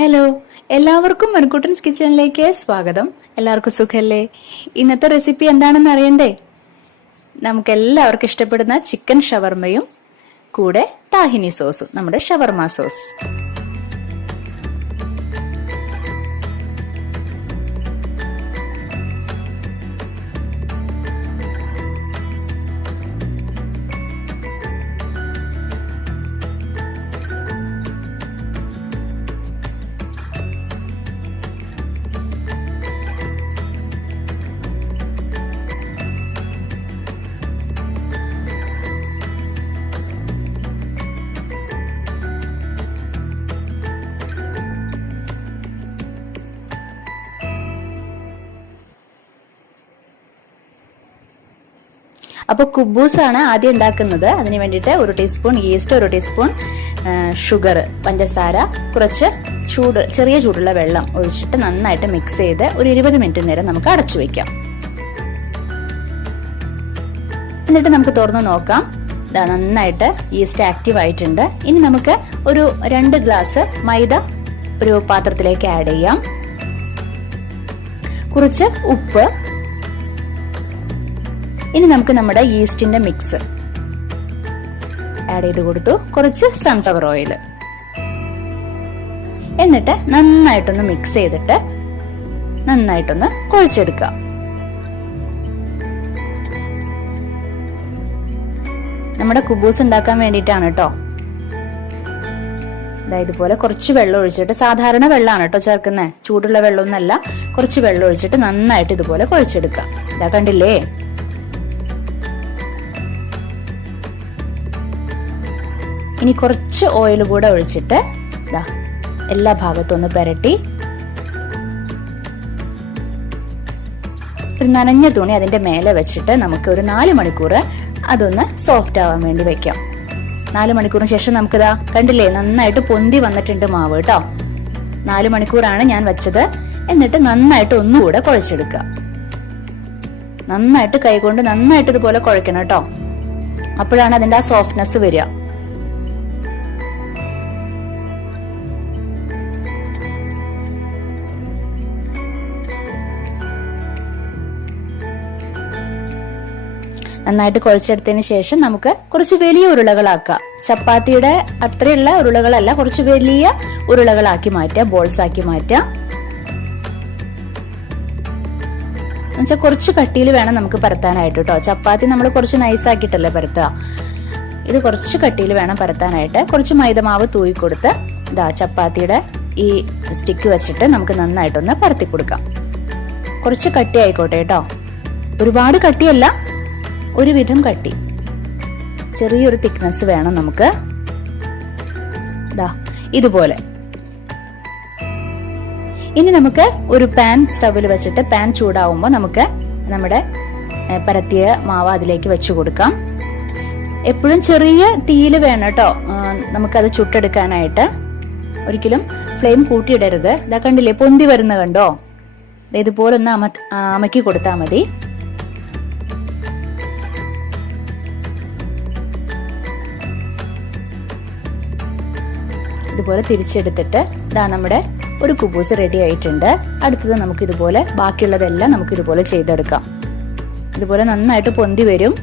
Hello, എല്ലാവർക്കും മൻകൂട്ടൻസ് കിച്ചണിലേക്ക് സ്വാഗതം. എല്ലാവർക്കും സുഖല്ലേ? ഇന്നത്തെ റെസിപ്പി എന്താണെന്ന് അറിയണ്ടേ? നമുക്ക് എല്ലാവർക്കും ഇഷ്ടപ്പെടുന്ന ചിക്കൻ ഷവർമയും കൂടെ താഹിനി സോസും, നമ്മുടെ ഷവർമ സോസ്. അപ്പോൾ കുബൂസ് ആണ് ആദ്യം ഉണ്ടാക്കുന്നത്. അതിന് വേണ്ടിയിട്ട് 1 ടീസ്പൂൺ ഈസ്റ്റ്, 1 ടീസ്പൂൺ ഷുഗർ, പഞ്ചസാര, കുറച്ച് ചെറിയ ചൂടുള്ള വെള്ളം ഒഴിച്ചിട്ട് നന്നായിട്ട് മിക്സ് ചെയ്ത് ഒരു 20 മിനിറ്റ് നേരം നമുക്ക് അടച്ചു വെക്കാം. എന്നിട്ട് നമുക്ക് തുറന്ന് നോക്കാം. നന്നായിട്ട് ഈസ്റ്റ് ആക്റ്റീവ് ആയിട്ടുണ്ട്. ഇനി നമുക്ക് ഒരു 2 ഗ്ലാസ് മൈദ ഒരു പാത്രത്തിലേക്ക് ആഡ് ചെയ്യാം. കുറച്ച് ഉപ്പ്. ഇനി നമുക്ക് നമ്മുടെ ഈസ്റ്റിന്റെ മിക്സ് ആഡ് ചെയ്ത് കൊടുത്തു. കുറച്ച് സൺഫ്ലവർ ഓയിൽ. എന്നിട്ട് നന്നായിട്ടൊന്ന് മിക്സ് ചെയ്തിട്ട് നന്നായിട്ടൊന്ന് കുഴച്ചെടുക്കുക. നമ്മുടെ കുബൂസ് ഉണ്ടാക്കാൻ വേണ്ടിയിട്ടാണ് കേട്ടോ. ഇതുപോലെ കുറച്ച് വെള്ളം ഒഴിച്ചിട്ട്, സാധാരണ വെള്ളമാണ് കേട്ടോ ചേർക്കുന്നത്, ചൂടുള്ള വെള്ളമൊന്നല്ല. കുറച്ച് വെള്ളം ഒഴിച്ചിട്ട് നന്നായിട്ട് ഇതുപോലെ കുഴച്ചെടുക്കുക. ഇതാ കണ്ടില്ലേ? ഇനി കുറച്ച് ഓയിൽ കൂടെ ഒഴിച്ചിട്ട് എല്ലാ ഭാഗത്തും ഒന്ന് പുരട്ടി ഒരു നനഞ്ഞ തുണി അതിന്റെ മേലെ വെച്ചിട്ട് നമുക്ക് ഒരു 4 മണിക്കൂർ അതൊന്ന് സോഫ്റ്റ് ആവാൻ വേണ്ടി വെക്കാം. 4 മണിക്കൂറിന് ശേഷം നമുക്കിതാ കണ്ടില്ലേ, നന്നായിട്ട് പൊന്തി വന്നിട്ടുണ്ട് മാവ് കേട്ടോ. 4 മണിക്കൂറാണ് ഞാൻ വെച്ചത്. എന്നിട്ട് നന്നായിട്ട് ഒന്നുകൂടെ കുഴച്ചെടുക്കുക. നന്നായിട്ട് കൈകൊണ്ട് നന്നായിട്ട് ഇതുപോലെ കുഴക്കണം കേട്ടോ. അപ്പോഴാണ് അതിന്റെ ആ സോഫ്റ്റ്നെസ് വരിക. നന്നായിട്ട് കുഴച്ചെടുത്തതിന് ശേഷം നമുക്ക് കുറച്ച് വലിയ ഉരുളകളാക്കാം. ചപ്പാത്തിയുടെ അത്രയുള്ള ഉരുളകളല്ല, കുറച്ച് വലിയ ഉരുളകളാക്കി മാറ്റുക, ബോൾസ് ആക്കി മാറ്റുക. എന്നുവെച്ചാൽ കുറച്ച് കട്ടിയിൽ വേണം നമുക്ക് പരത്താനായിട്ട് കേട്ടോ. ചപ്പാത്തി നമ്മൾ കുറച്ച് നൈസാക്കിയിട്ടല്ലേ പരത്തുക. ഇത് കുറച്ച് കട്ടിയിൽ വേണം പരത്താനായിട്ട്. കുറച്ച് മൈദമാവ് തൂയി കൊടുത്ത് ചപ്പാത്തിയുടെ ഈ സ്റ്റിക്ക് വെച്ചിട്ട് നമുക്ക് നന്നായിട്ടൊന്ന് പരത്തി കൊടുക്കാം. കുറച്ച് കട്ടി ആയിക്കോട്ടെ കേട്ടോ. ഒരുപാട് കട്ടിയല്ല, ഒരുവിധം കട്ടി, ചെറിയൊരു തിക്നെസ് വേണം നമുക്ക്. ഇതുപോലെ. ഇനി നമുക്ക് ഒരു പാൻ സ്റ്റവിൽ വെച്ചിട്ട് പാൻ ചൂടാവുമ്പോൾ നമുക്ക് നമ്മുടെ പരത്തിയ മാവ് അതിലേക്ക് വെച്ചു കൊടുക്കാം. എപ്പോഴും ചെറിയ തീയിൽ വേണം കേട്ടോ നമുക്കത് ചുട്ടെടുക്കാനായിട്ട്. ഒരിക്കലും ഫ്ലെയിം കൂട്ടിയിടരുത്. ഇതാ കണ്ടില്ലേ, പൊന്തി വരുന്ന കണ്ടോ? ഇതുപോലെ ഒന്ന് അമക്കി കൊടുത്താൽ മതി. ഇതുപോലെ തിരിച്ചെടുത്തിട്ട് നമ്മുടെ ഒരു കുബൂസ് റെഡി ആയിട്ടുണ്ട്. അടുത്തത് നമുക്ക് ഇതുപോലെ ബാക്കിയുള്ളതെല്ലാം നമുക്ക് ഇതുപോലെ ചെയ്തെടുക്കാം. ഇതുപോലെ നന്നായിട്ട് പൊന്തി വരും.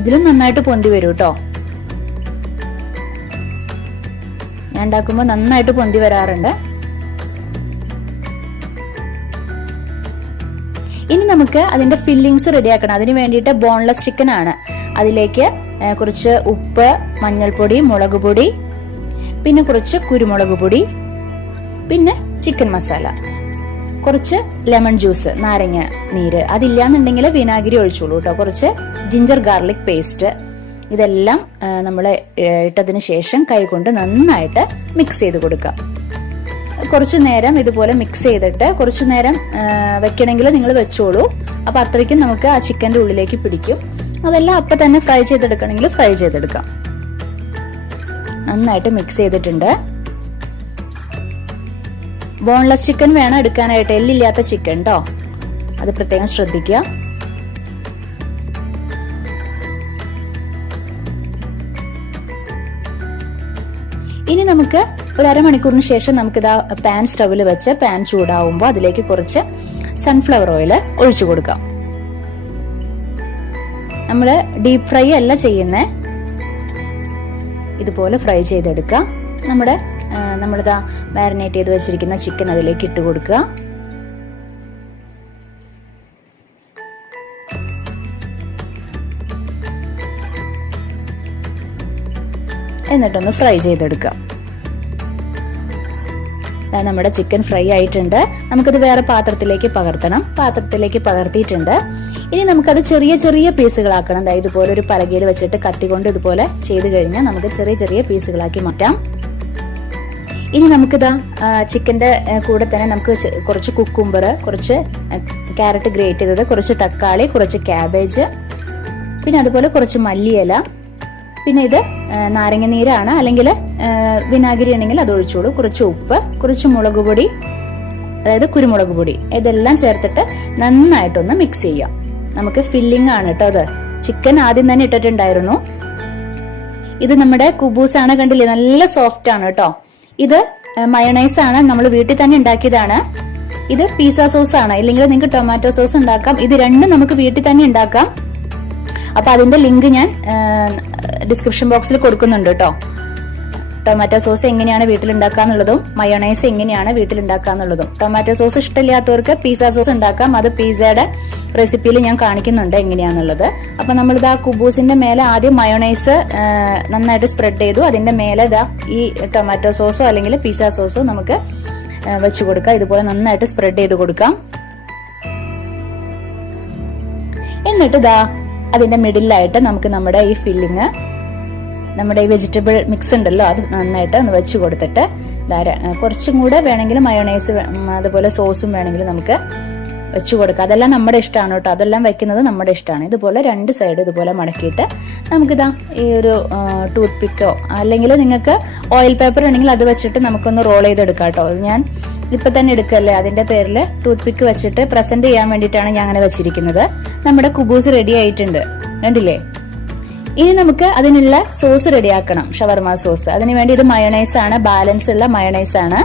ഇതിലും നന്നായിട്ട് പൊന്തി വരും കേട്ടോ. ഞാൻ ഉണ്ടാക്കുമ്പോൾ നന്നായിട്ട് പൊന്തി വരാറുണ്ട്. ഇനി നമുക്ക് അതിന്റെ ഫില്ലിങ്സ് റെഡിയാക്കണം. അതിന് വേണ്ടിയിട്ട് ബോൺലെസ് ചിക്കൻ ആണ്. അതിലേക്ക് കുറച്ച് ഉപ്പ്, മഞ്ഞൾപ്പൊടി, മുളക് പൊടി, പിന്നെ കുറച്ച് കുരുമുളക് പൊടി, പിന്നെ ചിക്കൻ മസാല, കുറച്ച് ലെമൺ ജ്യൂസ്, നാരങ്ങ നീര്, അതില്ലാന്നുണ്ടെങ്കിൽ വിനാഗിരി ഒഴിച്ചോളൂ കേട്ടോ. കുറച്ച് ജിഞ്ചർ ഗാർലിക് പേസ്റ്റ്. ഇതെല്ലാം നമ്മൾ ഇട്ടതിന് ശേഷം കൈകൊണ്ട് നന്നായിട്ട് മിക്സ് ചെയ്ത് കൊടുക്കുക. കുറച്ചു നേരം ഇതുപോലെ മിക്സ് ചെയ്തിട്ട് കുറച്ചു നേരം വെക്കണമെങ്കിൽ നിങ്ങൾ വെച്ചോളൂ. അപ്പൊ അത്രയ്ക്കും നമുക്ക് ആ ചിക്കൻ്റെ ഉള്ളിലേക്ക് പിടിക്കും. അതെല്ലാം അപ്പൊ തന്നെ ഫ്രൈ ചെയ്തെടുക്കണമെങ്കിൽ ഫ്രൈ ചെയ്തെടുക്കാം. നന്നായിട്ട് മിക്സ് ചെയ്തിട്ടുണ്ട്. ബോൺലെസ് ചിക്കൻ വേണം എടുക്കാനായിട്ട്, എല്ലില്ലാത്ത ചിക്കൻ കേട്ടോ. അത് പ്രത്യേകം ശ്രദ്ധിക്കുക. ഇനി നമുക്ക് ഒരു അരമണിക്കൂറിന് ശേഷം നമുക്കിതാ പാൻ സ്റ്റൗവിൽ വെച്ച് പാൻ ചൂടാവുമ്പോൾ അതിലേക്ക് കുറച്ച് സൺഫ്ലവർ ഓയിൽ ഒഴിച്ചു കൊടുക്കാം. നമ്മള് ഡീപ് ഫ്രൈ അല്ല ചെയ്യുന്നേ, ഇതുപോലെ ഫ്രൈ ചെയ്തെടുക്കാം. നമ്മളിതാ മാരിനേറ്റ് ചെയ്ത് വെച്ചിരിക്കുന്ന ചിക്കൻ അതിലേക്ക് ഇട്ട് കൊടുക്കുക. എന്നിട്ടൊന്ന് ഫ്രൈ ചെയ്തെടുക്കുക. നമ്മുടെ ചിക്കൻ ഫ്രൈ ആയിട്ടുണ്ട്. നമുക്കിത് വേറെ പാത്രത്തിലേക്ക് പകർത്തണം. പാത്രത്തിലേക്ക് പകർത്തിയിട്ടുണ്ട്. ഇനി നമുക്കത് ചെറിയ ചെറിയ പീസുകളാക്കണം. ഇതുപോലെ ഒരു പലകയിൽ വെച്ചിട്ട് കത്തി കൊണ്ട് ഇതുപോലെ ചെയ്ത് കഴിഞ്ഞാൽ നമുക്ക് ചെറിയ ചെറിയ പീസുകളാക്കി മാറ്റാം. ഇനി നമുക്കിതാ ചിക്കന്റെ കൂടെ തന്നെ നമുക്ക് കുറച്ച് കുക്കുംബർ, കുറച്ച് ക്യാരറ്റ് ഗ്രേറ്റ് ചെയ്തത്, കുറച്ച് തക്കാളി, കുറച്ച് ക്യാബേജ്, പിന്നെ അതുപോലെ കുറച്ച് മല്ലിയില, പിന്നെ ഇത് നാരങ്ങ നീരാണ്, അല്ലെങ്കിൽ വിനാഗിരി ഉണ്ടെങ്കിൽ അത് ഒഴിച്ചോളൂ. കുറച്ച് ഉപ്പ്, കുറച്ച് മുളക് പൊടി, അതായത് കുരുമുളക് പൊടി, ഇതെല്ലാം ചേർത്തിട്ട് നന്നായിട്ടൊന്ന് മിക്സ് ചെയ്യാം. നമുക്ക് ഫില്ലിംഗ് ആണ് കേട്ടോ. അത് ചിക്കൻ ആദ്യം തന്നെ ഇട്ടിട്ടുണ്ടായിരുന്നു. ഇത് നമ്മുടെ കുബൂസ് ആണ്, കണ്ടില്ലേ, നല്ല സോഫ്റ്റ് ആണ് കേട്ടോ. ഇത് മയോണൈസ് ആണ്, നമ്മൾ വീട്ടിൽ തന്നെ ഉണ്ടാക്കിയതാണ്. ഇത് പിസ്സ സോസ് ആണ്, ഇല്ലെങ്കിൽ നിങ്ങൾക്ക് ടൊമാറ്റോ സോസ് ഉണ്ടാക്കാം. ഇത് രണ്ടും നമുക്ക് വീട്ടിൽ തന്നെ ഉണ്ടാക്കാം. അപ്പൊ അതിന്റെ ലിങ്ക് ഞാൻ ഡിസ്ക്രിപ്ഷൻ ബോക്സിൽ കൊടുക്കുന്നുണ്ട് കേട്ടോ. ടൊമാറ്റോ സോസ് എങ്ങനെയാണ് വീട്ടിലുണ്ടാക്കാന്നുള്ളതും മയോണൈസ് എങ്ങനെയാണ് വീട്ടിലുണ്ടാക്കാന്നുള്ളതും. ടൊമാറ്റോ സോസ് ഇഷ്ടമില്ലാത്തവർക്ക് പിസ്സ സോസ് ഉണ്ടാക്കാം. അത് പിസ്സയുടെ റെസിപ്പിയിൽ ഞാൻ കാണിക്കുന്നുണ്ട് എങ്ങനെയാന്നുള്ളത്. അപ്പൊ നമ്മളിതാ കുബൂസിന്റെ മേലെ ആദ്യം മയോണൈസ് നന്നായിട്ട് സ്പ്രെഡ് ചെയ്തു. അതിന്റെ മേലെ ഇതാ ഈ ടൊമാറ്റോ സോസോ അല്ലെങ്കിൽ പിസ്സ സോസോ നമുക്ക് വെച്ചു കൊടുക്കാം. ഇതുപോലെ നന്നായിട്ട് സ്പ്രെഡ് ചെയ്ത് കൊടുക്കാം. എന്നിട്ട് ഇതാ അതിന്റെ മിഡിലായിട്ട് നമുക്ക് നമ്മുടെ ഈ ഫില്ലിങ്, നമ്മുടെ ഈ വെജിറ്റബിൾ മിക്സ് ഉണ്ടല്ലോ, അത് നന്നായിട്ട് ഒന്ന് വെച്ച് കൊടുത്തിട്ട് കുറച്ചും കൂടെ വേണമെങ്കിൽ മയോണൈസ് അതുപോലെ സോസും വേണമെങ്കിൽ നമുക്ക് വെച്ച് കൊടുക്കാം. അതെല്ലാം നമ്മുടെ ഇഷ്ടമാണ് കേട്ടോ. അതെല്ലാം വെക്കുന്നത് നമ്മുടെ ഇഷ്ടമാണ്. ഇതുപോലെ രണ്ട് സൈഡ് ഇതുപോലെ മടക്കിയിട്ട് നമുക്കിതാ ഈ ഒരു ടൂത്ത് പിക്കോ അല്ലെങ്കിൽ നിങ്ങൾക്ക് ഓയിൽ പേപ്പർ ഉണ്ടെങ്കിൽ അത് വെച്ചിട്ട് നമുക്കൊന്ന് റോൾ ചെയ്തെടുക്കാം കേട്ടോ. ഞാൻ ഇപ്പൊ തന്നെ എടുക്കല്ലേ, അതിന്റെ പേരിൽ ടൂത്ത് പിക്ക് വെച്ചിട്ട് പ്രസന്റ് ചെയ്യാൻ വേണ്ടിയിട്ടാണ് ഞാൻ അങ്ങനെ വെച്ചിരിക്കുന്നത്. നമ്മുടെ കുബൂസ് റെഡി ആയിട്ടുണ്ട്, കണ്ടില്ലേ. ഇനി നമുക്ക് അതിനുള്ള സോസ് റെഡിയാക്കണം, ഷവർമ സോസ്. അതിനുവേണ്ടി ഇത് മയോണൈസ് ആണ്, ബാലൻസ് ഉള്ള മയോണൈസ് ആണ്.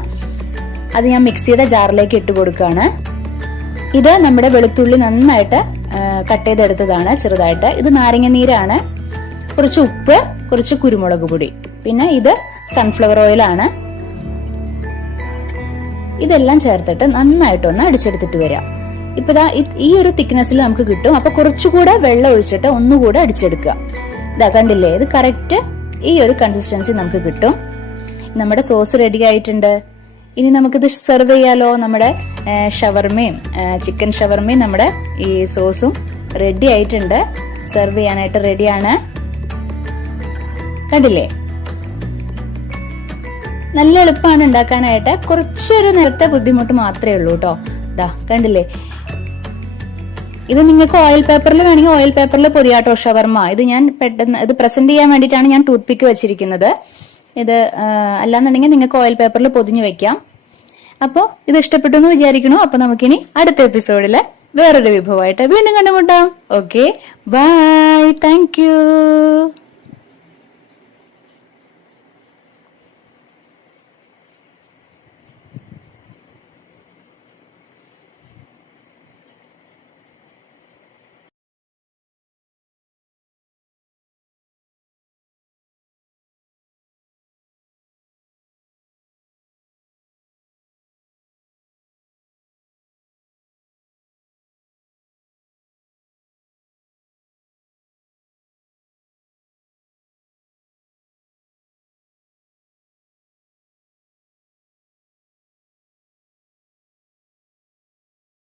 അത് ഞാൻ മിക്സിയുടെ ജാറിലേക്ക് ഇട്ട് കൊടുക്കുകയാണ്. ഇത് നമ്മുടെ വെളുത്തുള്ളി നന്നായിട്ട് കട്ട് ചെയ്തെടുത്തതാണ് ചെറുതായിട്ട്. ഇത് നാരങ്ങ നീരാണ്, കുറച്ച് ഉപ്പ്, കുറച്ച് കുരുമുളക് പൊടി, പിന്നെ ഇത് സൺഫ്ലവർ ഓയിൽ ആണ്. ഇതെല്ലാം ചേർത്തിട്ട് നന്നായിട്ടൊന്ന് അടിച്ചെടുത്തിട്ട് വരാം. ഇപ്പൊ ഈ ഒരു തിക്നെസ്സിൽ നമുക്ക് കിട്ടും. അപ്പൊ കുറച്ചുകൂടെ വെള്ളം ഒഴിച്ചിട്ട് ഒന്നുകൂടെ അടിച്ചെടുക്കുക. ഇതാ കണ്ടില്ലേ, ഇത് കറക്റ്റ് ഈ ഒരു കൺസിസ്റ്റൻസി നമുക്ക് കിട്ടും. നമ്മുടെ സോസ് റെഡി ആയിട്ടുണ്ട്. ഇനി നമുക്കിത് സെർവ് ചെയ്യാലോ. നമ്മുടെ ഷവർമയും ചിക്കൻ ഷവർമയും നമ്മുടെ ഈ സോസും റെഡി ആയിട്ടുണ്ട്. സെർവ് ചെയ്യാനായിട്ട് റെഡിയാണ്. കണ്ടില്ലേ, നല്ല എളുപ്പമാണ് ഉണ്ടാക്കാനായിട്ട്. കുറച്ചൊരു നേരത്തെ ബുദ്ധിമുട്ട് മാത്രമേ ഉള്ളൂ കേട്ടോ. ഇതാ കണ്ടില്ലേ, ഇത് നിങ്ങൾക്ക് ഓയിൽ പേപ്പറിൽ വേണമെങ്കിൽ ഓയിൽ പേപ്പറിൽ പൊതിയാട്ടോ ഷവർമ. ഇത് ഞാൻ പെട്ടെന്ന് ഇത് പ്രസന്റ് ചെയ്യാൻ വേണ്ടിയിട്ടാണ് ഞാൻ ടൂത്ത് പിക്ക് വെച്ചിരിക്കുന്നത്. ഇത് അല്ലാന്നുണ്ടെങ്കിൽ നിങ്ങൾക്ക് ഓയിൽ പേപ്പറിൽ പൊതിഞ്ഞു വെക്കാം. അപ്പോൾ ഇത് ഇഷ്ടപ്പെട്ടു എന്ന് വിചാരിക്കണു. അപ്പൊ നമുക്കിനി അടുത്ത എപ്പിസോഡില് വേറൊരു വിഭവമായിട്ട് വീണ്ടും കണ്ടുമുട്ടാം. Okay, bye, thank U.